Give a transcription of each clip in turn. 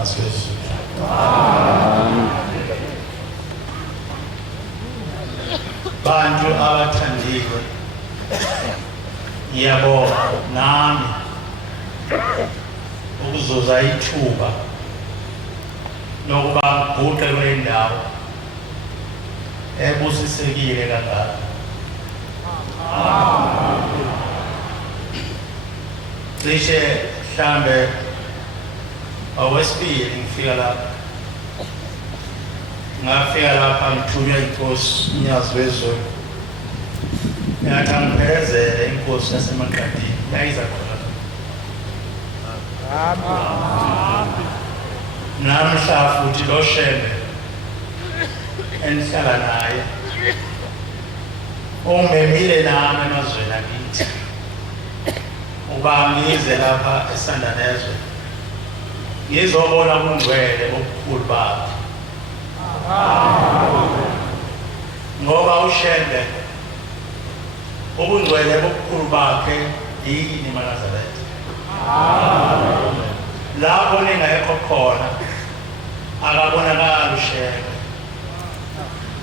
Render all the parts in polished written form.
unyazo wezulu. Bantu abathandiwe, ngiyabonga nami ukuzuza ithuba lokuba ngibhuqe kule ndawo ebusisekile kangaka. Cishe mhlambe awesibili ngifika lapha. Ngafika lapha ngithunywa inkosi unyazo wezulu. Ngathi angiphelezele inkosi yaseMaqadini yayiza khona. Namhla futhi lo Shembe engihlala naye ungimemile nami emazweni akithi uba ngize lapha eSandanezwe ngizobona ubungcwele obukhulu bakhe. Ngoba uShembe ubungcwele obukhulu bakhe yini eNazaretha. Lapho ningekho khona akabonakala uShembe.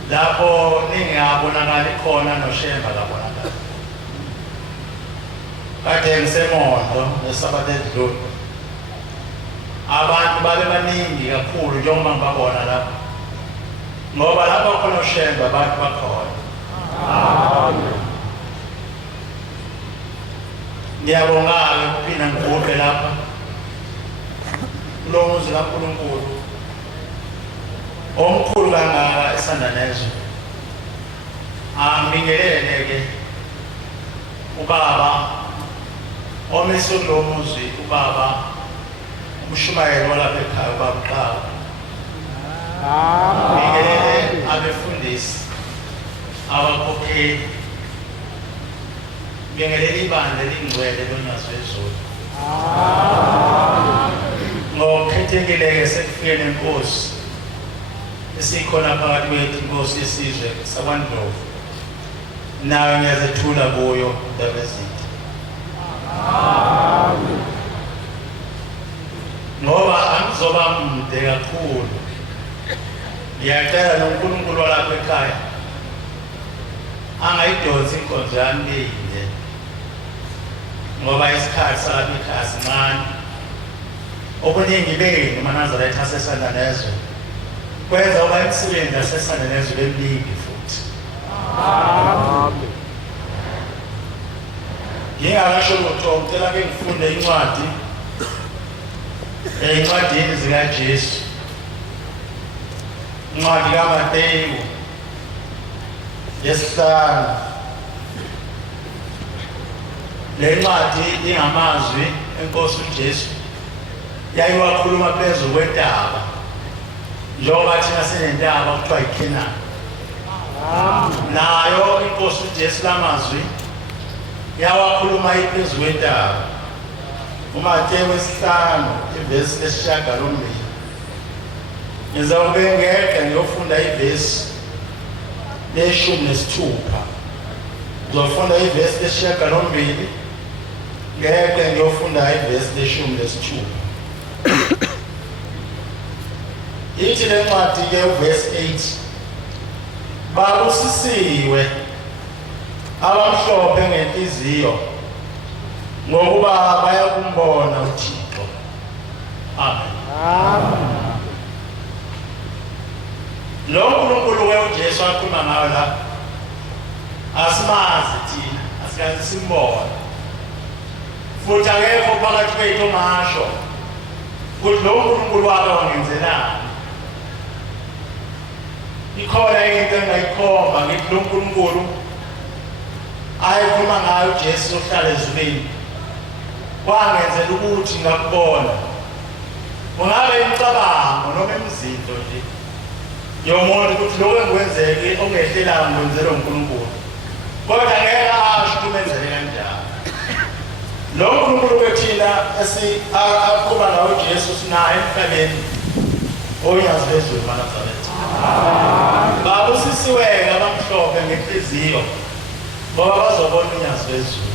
Lapho ningabonakali khona noShembe akabonakala. Kade ngisemondo nesabatha edlule abantu babe baningi kakhulu njengoba ngibabona lapha, ngoba lapho khona uShembe abantu bakhona. Ngiyabonga-ke kuphinda ngibhuqe lapha kulo muzi kaNkulunkulu omkhulu kangaka eSandanezwe. Angibingelele-ke ubaba omise kulo muzi, ubaba umshumayeli walapha ekhaya, ubaba Qaba. Ngibingelele abefundisi, abakhokheli, ngibingelele ibandla elingcwele lonyazo wezulu. Ngokukhethekile-ke sekufike nenkosi esikhona phakathi kwethu, inkosi yesizwe sakwaNdlovu. Nawe ngiyazethula kuyo indaba ezinhle. Ngoba angizoba mude kakhulu, ngiyacela noNkulunkulu walapha ekhaya angayidonsi inkonzo yami inde, ngoba isikhathi salapha ekhaya sincane. Okuningi beni eNazaretha aseSandanezwe kwenza uba imisebenzi yaseSandanezwe beminingi futhi. Ngingakasho lutho ngicela-ke ngifunde incwadi ey'ncwadini zikaJesu, incwadi kaMateyu yesihlanu. Le ncwadi ingamazwi enkosi uJesu yayiwakhuluma phezu kwentaba, njengoba thina sinentaba okuthiwa yiKhenani. Nayo inkosi uJesu lamazwi yawakhuluma iphezu kwentaba. uMateyu wesihlanu ivesi lesishiyagalombili. Ngizawube ngeqe ngiyofunda ivesi le-16. Ngizofunda ivesi lesishiyagalombili, ngeqe ngiyofunda ivesi le-16. Ithi le ncwadi-ke uvesi 8, babusisiwe abamhlophe ngenhliziyo ngokuba bayakumbona uThixo. Amen. Lo nkulunkulu uJesu akhuluma ngayo la asimazi thina, asikaze simbone, futhi akekho phakathi kwethu ongasho ukuthi lo nkulunkulu wakhe wangenzelani. Ikhona into engayikhomba ngithi lo nkulunkulu ayikhuluma ngayo uJesu ohlala ezulwini wangenzela ukuthi ngakubona. Ungabe imicabango noma imizinto nje yomuntu ukuthi lokho engikwenzeke ongehlelayo ngikwenzelwa uNkulunkulu, kodwa ngeke asho ukuthi umenzele kanjani. Lo nkulunkulu wethina asiqhuba ngawo uJesu sinaye emhlabeni onyazo wezulu eNazaretha. Babusisiwe abamhlophe ngenhliziyo ngoba bazobona unyazo wezulu.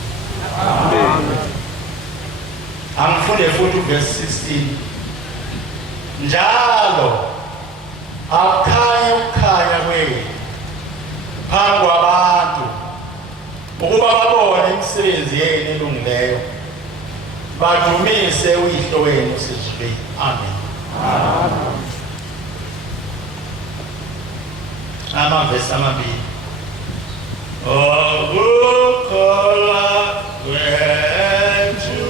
Amen. Angifunde futhi uverse 16. njalo akukhanye ukukhanya kwenu phambi kwabantu ukuba babone imisebenzi yenu elungileyo badumise uYihlo wenu osezulwini. Amen. Amavesi amabili. Ukukholwa kwethu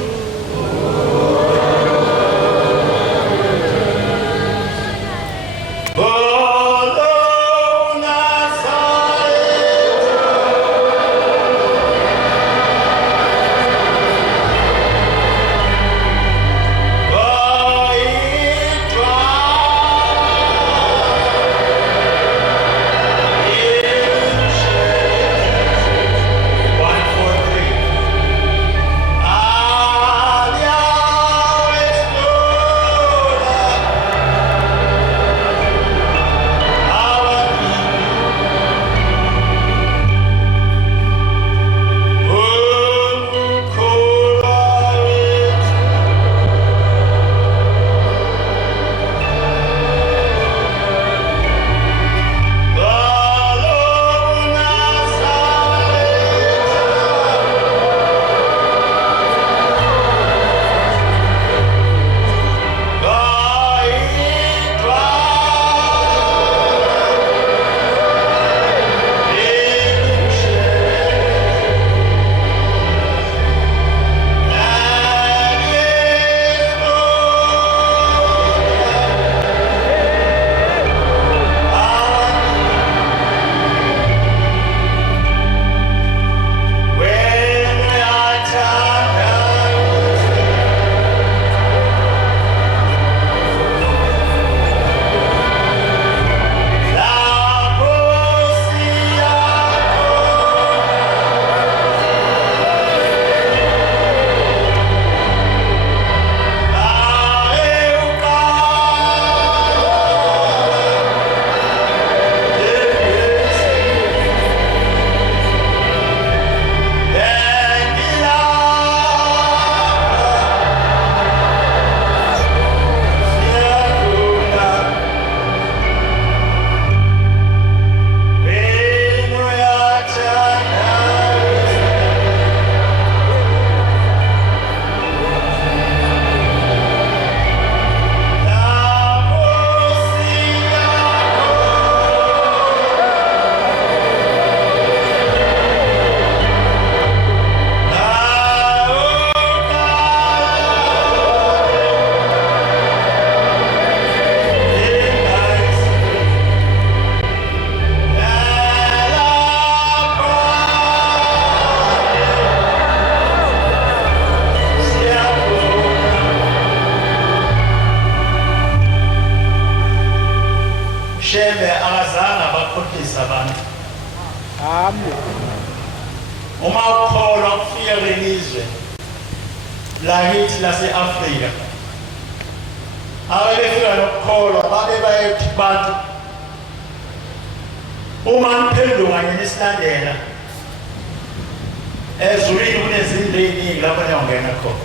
uma ukholwa kufika kwelizwe lakithi lase-Afrika ababefika nokukholwa babe bayethi bantu uma niphenduka nisilandela ezulwini kunezindlu eziningi lapho niyongena khona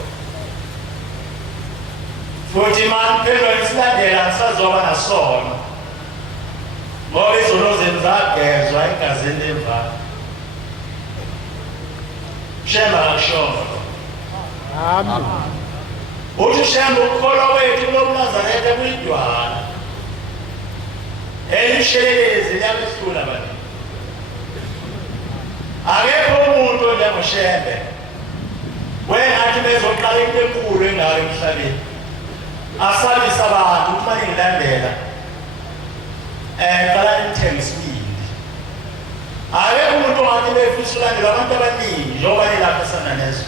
futhi uma niphenduka nisilandela nisazoba nasono ngoba izono zenu zagezwa egazini lemvana Shemba akushono. Amen. Uthi Shemba ukukholwa wethu lo Nazaretha kuyidwana. Elishelezi liyabehlula bani. Akekho umuntu onjengoShembe. Wengathi bezoqala into enkulu engayo emhlabeni. Asabisa abantu uma ngilandela. Qala nithenge isibindi. Akekho umuntu ongathi befisa ulandela abantu abaningi njengoba nilapha eSandanezo.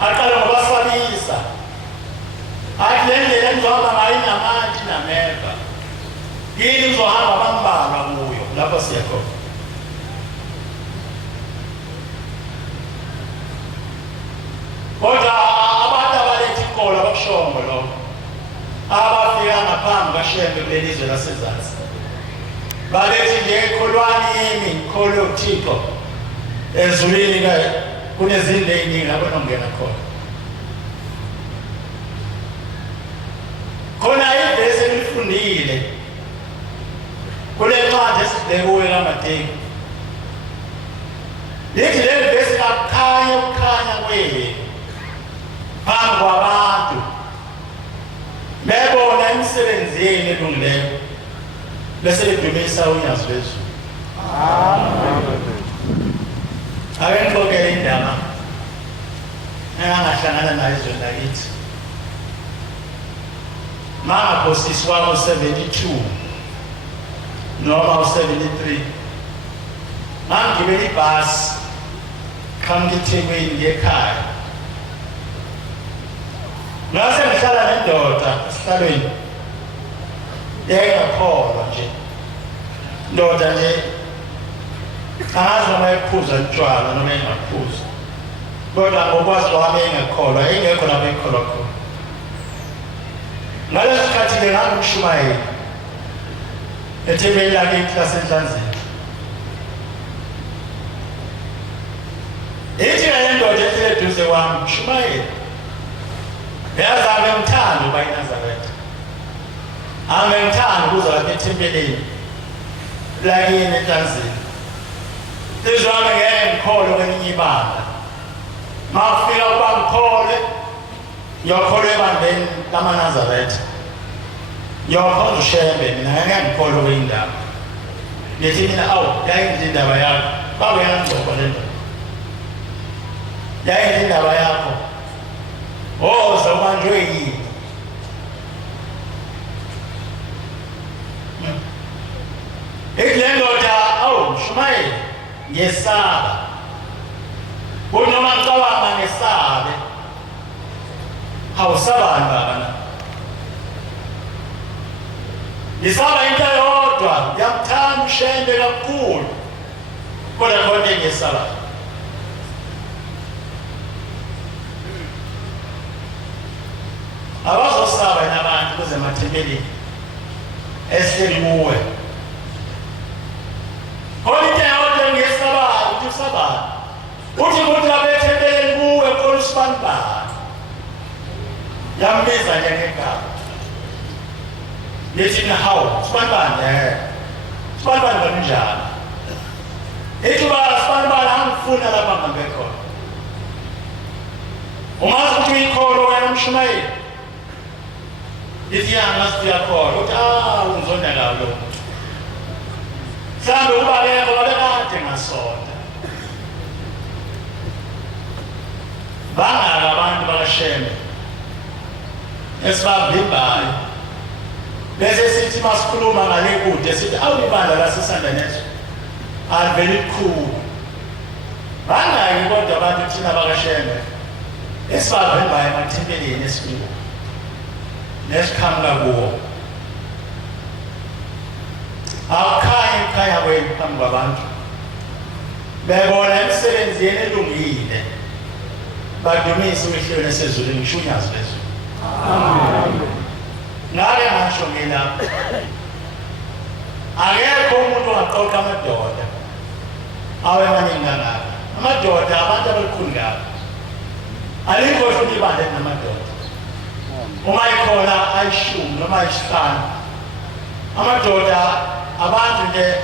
Aqala ngobasabisa. Athi le ndlela nizohamba ngayo inamandla nameva. Yini nizohamba bambalwa kuyo lapho siya khona. Kodwa abantu abaletha inkolo abakushongo lo. Abafika ngaphambi kaShembe kulelizwe lasezansi. Babethi nje kholwani yini kholo uThixo ezulwini kunezindlu eziningi lapho nongena khona. Khona ivesi siyifundile kule ncwadi esidleke kuyo kaMateki. Lithi leli vesi lakukhanya ukukhanya kwenu phambi kwabantu bebona imisebenzi yenu elungileyo bese bedumisa unyazo lwezulu. Ake ngixoxele indaba engangahlangana nayo ezweni lakithi. Mangaphosiswa ngo-72 noma u-73 mangigibela ibhasi qhamuka eThekwini ngekhaya. Ngase ngihlala nendoda esihlalweni engakholwa nje, ndoda nje angazi noma ephuza utshwala noma engaphuza, kodwa ngokwazi kwami engakholwa, engekho lapho ekholwa khona. Ngaleso sikhathi-ke ngangumshumayeli ethebeni lakithi laseNhlanzini. Ithi le ndoda ehleli eduze kwami, mshumayeli, yazame ngithanda ukuba iNazaretha, angengithanda ukuza lapha ethempelini lakini eNhlanzini. Lizwami ngeke ngikholwe kwelinye ibanga. Mafika ukuba ngikholwe, ngiyokholwa ebandleni lamaNazaretha, ngiyokhonza uShembe, mina ngeke ngikholwe kwenye indaba. Ngithi mina awu yayingithi indaba yakho, babe yangigcoba le ndoda, yayingithi indaba yakho, woza ubanjwe yini? Ithi le ndoda, awu mshumayeli, ngiyesaba, kunoma ngicabanga ngesabe. Awusabani baba na? Ngisaba into eyodwa, ngiyamthanda uShembe kakhulu, kodwa konke ngiyesaba. Abazosaba nabantu kuze emathempelini esihleli kuwe. Kodwa into eyodwa ngiyesabayo, uthi usabani? Uthi lapha ethempelini kuwe khona uSibanibani. Yambiza nje ngegama. Lithi mina hawu, Sibanibani, Sibanibani kanjani? Ithi uba Sibanibani angifuna lapha ngihambe khona. Umazi ukuthi uyikholo wena mshumayeli? Lithi yangazi uyakholwa. Uthi ungizonda kabi lo muntu. Mhlawumbe ubaleko babekade ngasonda. Bangaka abantu bakaShembe esibavimbayo bese sithi masikhuluma ngale kude sithi awulibandla lasesanda neso aliveli likhulu. Bangaki kodwa abantu thina bakaShembe esibavimbayo emathempelini esifika nesikhamuka kuwo. Akukhanya ukukhanya kwenu phambi kwabantu, bebona imisebenzi yenu elungile, badumise umehlweni esezulwini, ngisho unyazo lwezulu. Ngake ngasho mina, akekho umuntu ongaqoqa amadoda awe maningi kangaka. Amadoda abantu abakhulu ngabo, alikho futhi ibandla elinamadoda. Uma ikhona ayishumi noma ayisihlanu. Amadoda abantu nje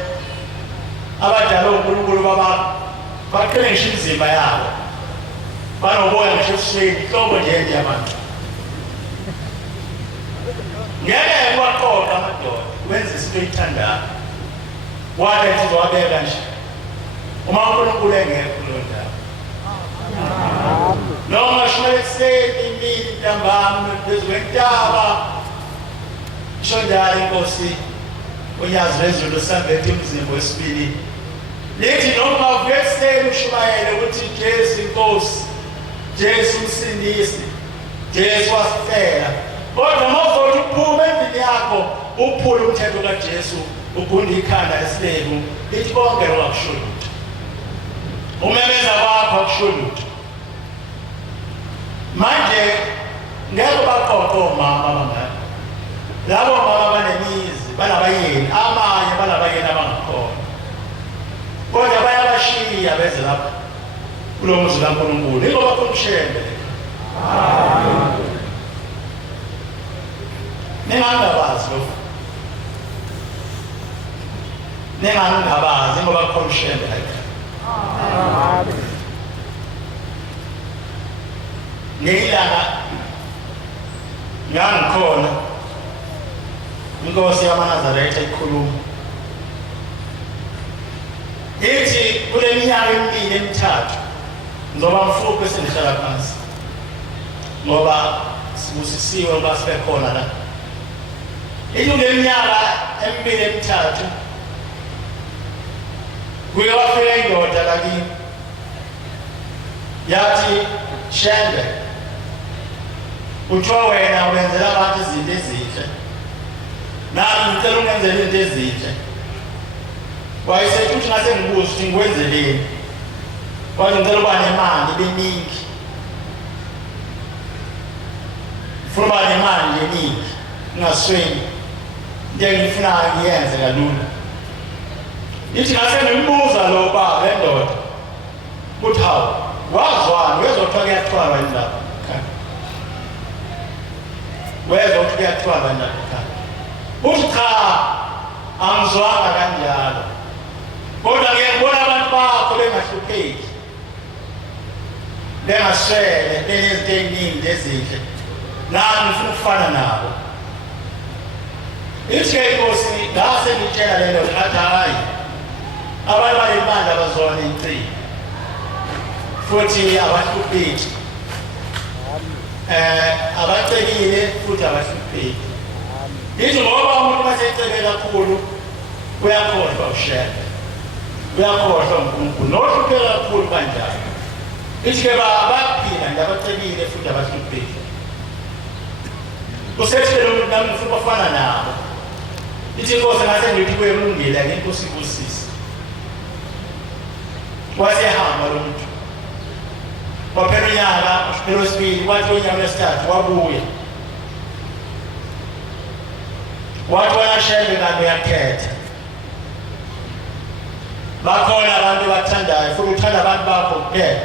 abadala uNkulunkulu baqele ngisho imizimba yabo, banoboya ngisho ebusweni, ihlobo nje yabantu. Ngeke kwaqoqa amadoda wenze izinto oyithandayo, wathi uzowabeka nje uma uNkulunkulu engekho kulo ndawo. Noma shumele ekuseni, imini, ntambama, phezu kwentaba, isho njalo iNkosi unyazo lwezulu sambethe umzimba wesibili. Lithi noma uvuke ekuseni ushumayele ukuthi Jesu Inkosi, Jesu Msindisi, Jesu wasifela. Kodwa mawuzothi uphume endlini yakho uphule umthetho kaJesu, ugunde ikhanda lesilevu, lithi konke lokakusho lutho. Umemeza kwakho akusho lutho. Manje ngeke baqoqe omama abangaka. Labo mama banemizi, banabayeni, abanye banabayeni abangakhona. Kodwa bayabashiya beze lapha kulo muzi kaNkulunkulu. Ingoba khona uShembe. Amen. Ningangabazi lo. nengangabazi ngoba khona ushembe la ekhaya. Amen. Ngilanga ngangikhona inkosi yamaNazaretha ikhuluma ithi kule minyaka emibili emithathu ngizoba mfuphi bese ngihlala phansi ngoba sibusisiwe ngoba sibe khona la. Ithi kule minyaka emibili emithathu kuye wafika indoda lakini yathi, Shembe, kuthiwa wena wenzela abantu izinto ezinhle, nami ngicela ungenzele izinto ezinhle. Wayesethi uthi ngase ngibuze ukuthi ngikwenzeleni. Wathi ngicela uba nemali beningi, ngifuna uba nemali eningi ngingasweli, into engiyifunayo ngiyenze kalula. Ithi ngase ngimbuza lo baba le ndoda ukuthi hawu wazwani, wezothiwa kuyathwalwa yini lapha ekhaya? Wezothi kuyathwalwa yini lapha ekhaya? Uthi cha, angizwanga kanjalo, kodwa ngiyabona abantu bakho bengahlupheki, bengaswele, benezinto eziningi ezinhle, nami ngifuna ukufana nabo. Ithi-ke inkosi ngase ngitshela le ndoda athi hayi, abantu bale bandla bazona iy'ncingo futhi abahlupheki, abacebile futhi abahlupheki. Ithi ngoba umuntu masecebe kakhulu uyakhohlwa ushembe, uyakhohlwa uNkulunkulu, nohlupheka kakhulu kanjalo. Ithi-ke bayaphila nje abacebile futhi abahlupheki. Usethele umuntu nami ngifuna ukufana nabo. Ithi inkosi ngase ngithi kuyemlungile ake inkosi ibusise. Wasehamba lo muntu waphela unyaka usiphelo wesibili, kwathi unyaka wesithathu wabuya wathi wena Shembe kanti uyakhetha, bakhona abantu bathandayo futhi uthanda abantu bakho kuphela.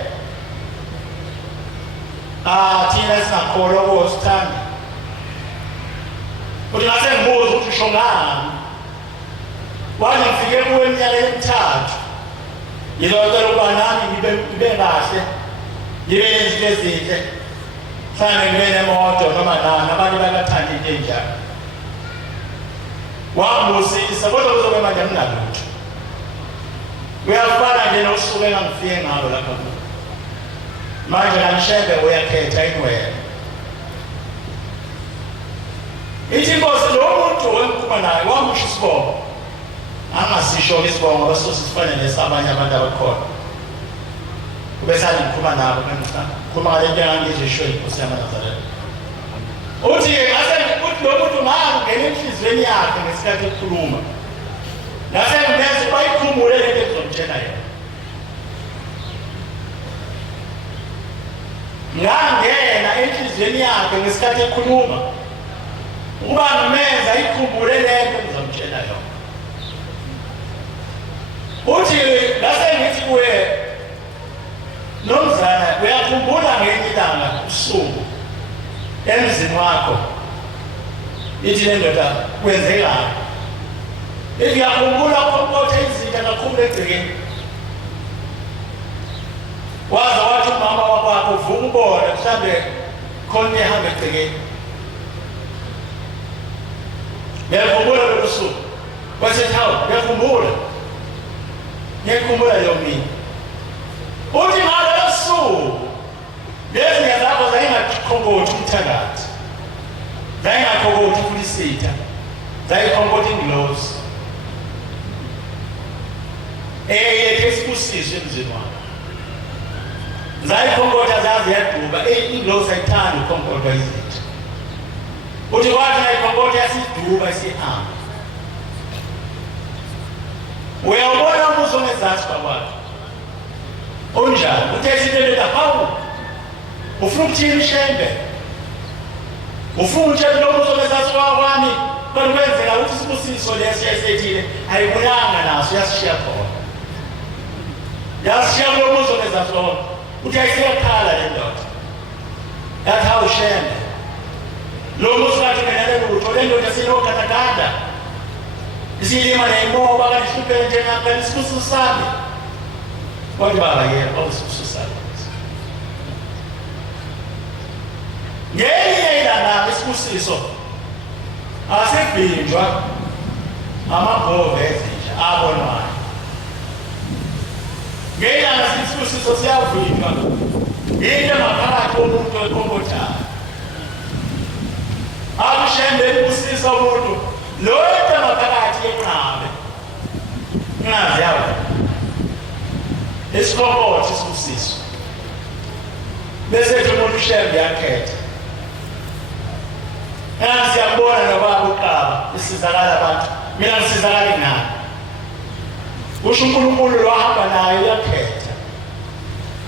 Thina singakholwa kuwo sithanda. Uthi ngase ngibuza ukuthi usho ngani? Wathi ngifike kuwe iminyaka emithathu, ngizocela ukuba nami ngibe kahle, ngibe nezinto ezinhle, mhlawumbe ngibe nemoto noma nani, abantu bakathanda into enjalo. Wangibusisa kodwa kuzobe manje anginalutho. Uyafana nje nosuku engangifike ngalo lapha kulo. Manje Shembe uyakhetha yini wena? Ithi inkosi lo muntu wengikhuluma naye wamusho isibongo, angasisho isibongo ngoba sosifane nesabanye abantu abakhona. Ubesani ngikhuluma nabo ngikhuluma ngale nto engangizisho inkosi yamaNazaretha. Uthi-ke ngase uthi lo muntu ngangena enhliziyweni yakhe ngesikhathi ekhuluma, ngase ngimenza ukuba ikhumbule le nto engizomtshela yona. Ngangena enhliziyweni yakhe ngesikhathi ekhuluma ukuba ngimenza ikhumbule le nto engizomtshela yona. Uthi ngase ngithi kuye, Nomzana, uyakhumbula ngenye ilanga usuku emzini wakho, ithi le ndoda kwenzekani? Ithi uyakhumbula ukhonkotha izinto kakhulu egcekeni, waza wathi umama wakwakho uvuka ubone mhlawumbe khona into ehamba egcekeni. Ngiyakhumbula lolu suku. Wasethi hawu, ngiyakhumbula leyo mina. Uthi ngalolo suku lezi nyanga zakho zayingakhonkothi umthakathi, zayingakhonkothi ufulisitha, zayikhonkothi ingilosi eyethe isibusiswe emzini wakho. Zayikhonkothi zaziyaduba, ingilosi ayithanda ukukhonkotha izinto. Uthi kwathi nayikhonkotha yasiduba isihamba. Uyawubona umuzi ongezansi kwakwakho onjani? Uthethe into leta, hawu ufuna ukuthini Shembe? Ufuna ukutshela lo muzi ongezansi kwakwami kanti kwenzeka ukuthi isibusiso leso esethile ayibonanga naso, yasishiya khona, yasishiya kulo muzi ongezansi kwakwami. Uthi ayisiyakhala le ndoda, yathi hawu Shembe, lo muzi kathi mina lelutho, le ndoda sinokhathakhatha, isilima ney'moba kanti hluphele njengakani isibusiso sami kodwa baba yena kwakuyisibusiso sami ngelinye ilanga isibusiso asebhinjwa amabhove ezinja abonwayo ngelanga isibusiso siyavinjwa into ngaphakathi komuntu ekhomothayo akushembe ukubusisa umuntu lo into ngaphakathi yenqabe ngazi yawo esikhomotha isibusiso bese umuntu ushembe yakhetha siyabona nobaba uqaba isizakala abantu mina ngisizakala nani usho uNkulunkulu lo ahamba naye uyakhetha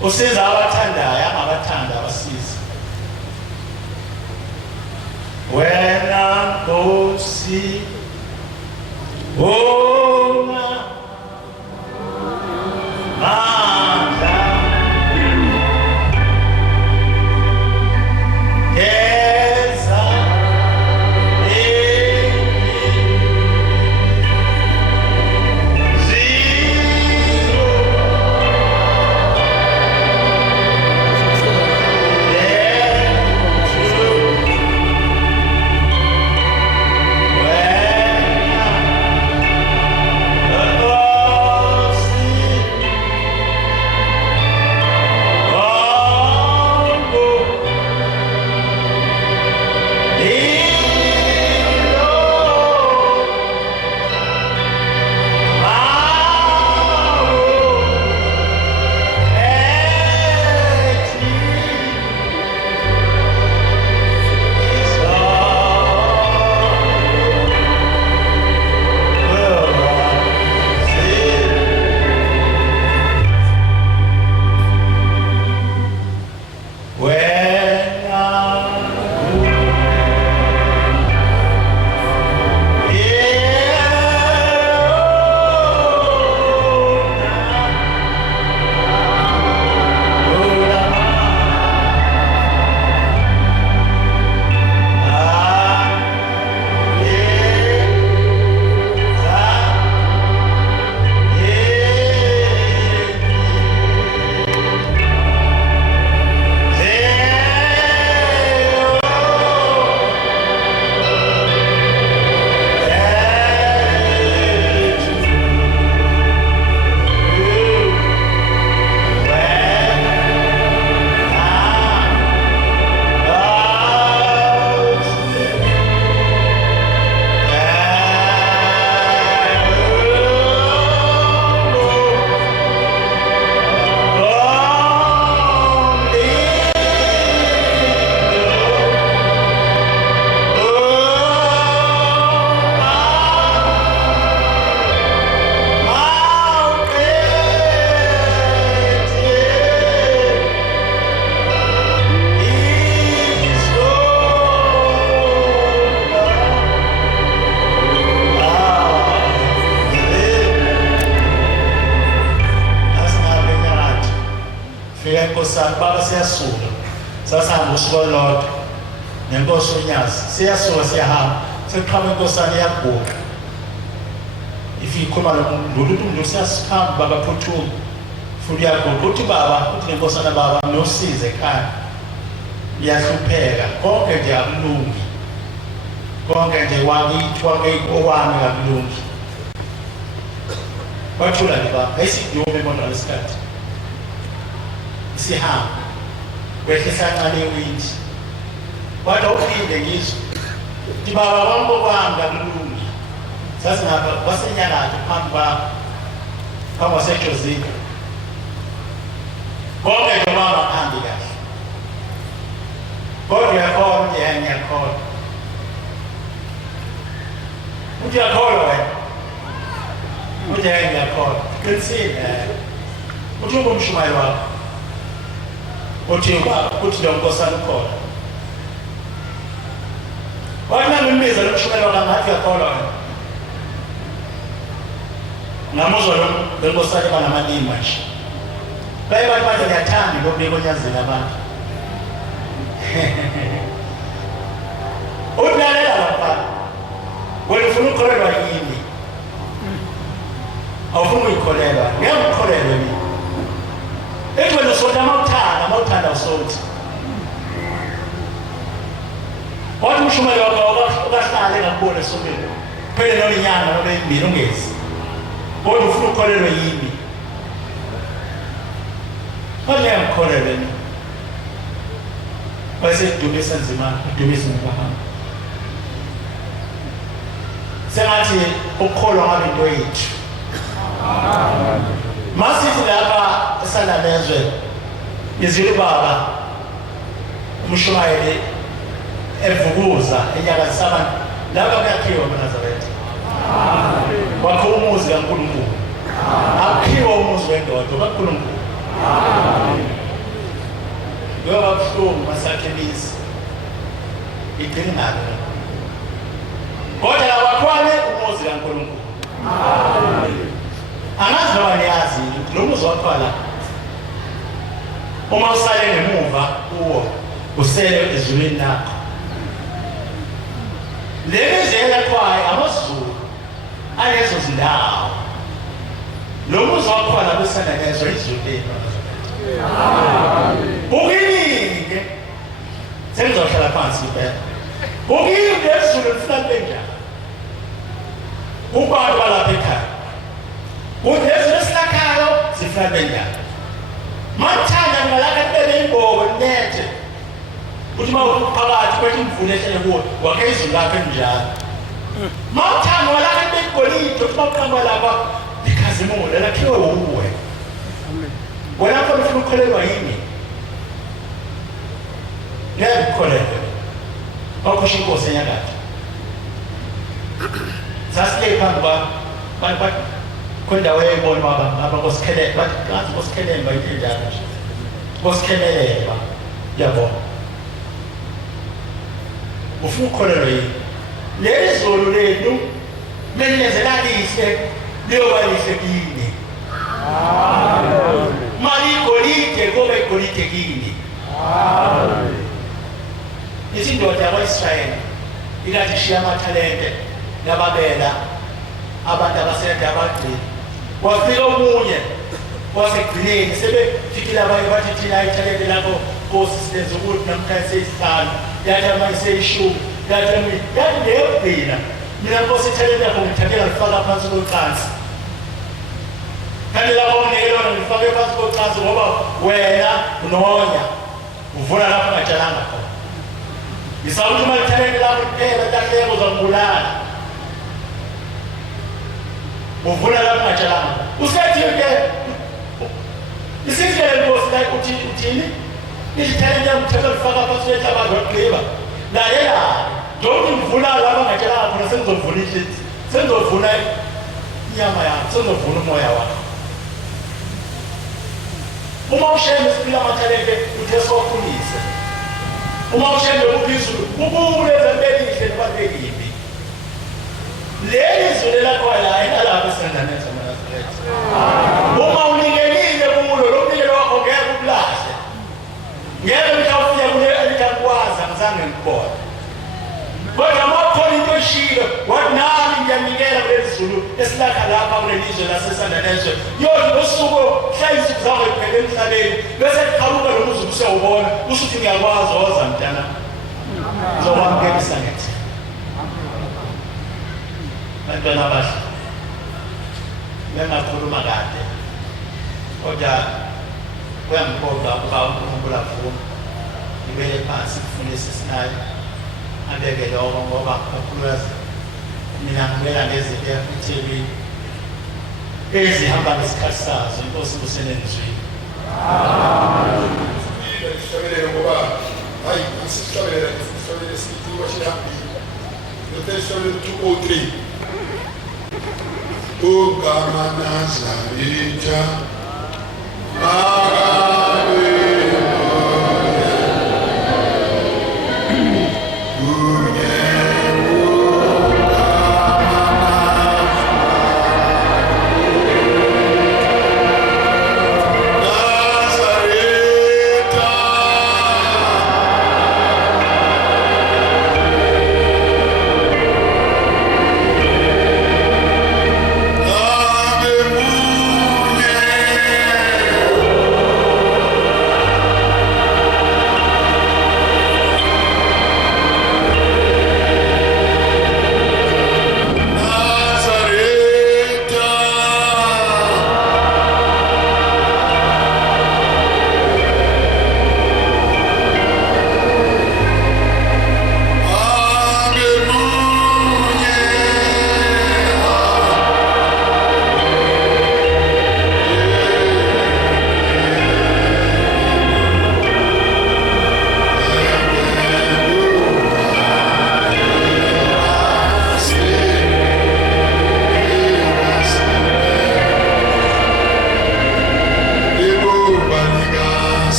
usiza abathandayo angabathanda abasiza wena Nkosi wona manda Nkosana baba siyasuka sasihamba usuku olodwa nenkosi uNyazi siyasuka siyahamba seqhamuka inkosana iyaguqa ifika ikhuluma nomuntu umuntu siyasihamba baba phuthuma futhi yaguqa uthi baba uthi nenkosana baba nosize ekhaya iyahlupheka konke nje akulungi konke nje wakithi owami akulungi bathula nje baba esidiyome emona lesikhathi sihamba kwehlisa kancane iwindi kodwa uphinde ngizwe dibaba bonke kwami akulungi sasingapha kwasenyakatho phambi kwakho phambi kwaseJozika konke nje mama phambi kahle kodwa uyakholwa nje ngiyakholwa uthi uyakholwa wena uthi ngiyakholwa qinisile uthi ungumshumayeli wakho uthi lo nkosana ukhona wena ngimbiza lo mshumayeli wakho ngathi uyakholwa wena namuzwa lo nkosana banamalima nje baye bathi ngiyathanda lokubika onyazini abantu udlalela lapha wena ufuna ukukholelwa yini wafuna uyikholelwa ngeke ukholelwe mina ekwena usonto amawuthanda usonto wathi umshumela wakho ukahlale ngakubona esontweni phela noma inyanga noma imbili ungezi kodwa ufuna ukholelwe yimi ngeke ukholelwe mina bese idumisa nzima idumisa ngaphambi sengathi ukukholwa ngabe into yethu masithi lapha esanamezwe izilo baba umshumayeli evukuza enyakazisa abantu lapha kuyakhiwa eNazaretha wakho umuzi kaNkulunkulu akhiwa umuzi wendoda kaNkulunkulu ngoba buhlungu masakhebisi igcina ngabe kodwa lawakhwane umuzi kaNkulunkulu angazi noma niyazi lo muzi wakho la uma usale ngemuva kuwo usele ezulwini lakho lezela kwaye amazulu alezo zindawo lo muzi wakho la kusana lezo izulwini ukini ke sengizohlala phansi phela ukini lezulu lifuna benjani kubantu balapha ekhaya kulezi esihlakayo sifuna benjani mathanda ngalaka bebe imbobo nethe uthi mawuphakathi kwethi imvula ehlele kuwo wakhe izulu lapha enjalo mathanda ngalaka begolide uthi mawuqamba lapha likhazimule lakhiwe uwe wena lapho ufuna ukukholelwa yini ngeke ukholelwe wakusho inkosi enyakatho sasile phambi kwa kwendawo eyayibona abankosikelela bathi ngathi nkosikelela bayithi njalo nje nkosikelela yabona ufuna ukukholelwa yini lezulu lenu menenzela lihle liyoba lihle kini mali igolide kuba igolide kini isindoda yakwa-Israyeli ikathi ishiya amathalente nababela abantu abasebenza abagcini wafika omunye wasekugcineni sebefikile abanye bathi thina ithalente lakho nkosi silenza ukuthi namhlanje seyisihlanu yathi amanye seyishumi yathi leyogcina mina nkosi ithalente lakho ngithathela ngifaka phansi kocansi kanti lapho ungelona ngifake phansi kocansi ngoba wena unonya uvuna lapho ungatshalanga khona ngisawuthi uma lithalente lakho kuphela lahleko uzangibulala uvuna lapho ungatshalanga usethi-ke isindlela nkosi la uthini ilithalente yamthetho lifaka phansi lethi abantu bagqiba lalela njengokuthi ngivuna lapho ungatshalanga khona sengizovuna ihlithi sengizovuna inyama yakho sengizovuna umoya wakho uma ushembe sipila amathalente uthe sokhulise uma ushembe uphezulu ubule zempelihle nebalekile leli izulu lakho la enalapha esandaneza eNazaretha uma unikelile kulo lo mnikelo wakho ngeke ubulahle ngeke mhlawumbe kule elikakwazi ngizange ngibone kodwa makhona into eshilo wathi nami ngiyanikela kuleli zulu esilakha lapha kuleli izwe lasesandanezwe yona usuku hlayisa izakho iphele emhlabeni bese kuqhamuka lo muzulu usewubona kusho ukuthi ngiyakwazi woza mntana zokwamkelisa ngithi bantwana abahle bengakhuluma kade kodwa kuyangikholwa ukuba uNkulunkulu avuma ngibele phansi kufundise sinayo abeke lokho ngoba kakhulukazi mina ngibela ngezinto eziphitheni ezihamba ngesikhathi sazo inkosi kusenenzweni Isabelle ngoba hayi asisabele sithi washihambile Isabelle 2:3 Ugama Nazaretha Ave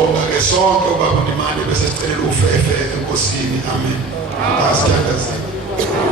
Siyabonga-ke sonke ubaba uNdimande bese sicelela ufefe enkosini. Amen. Asithandazeni.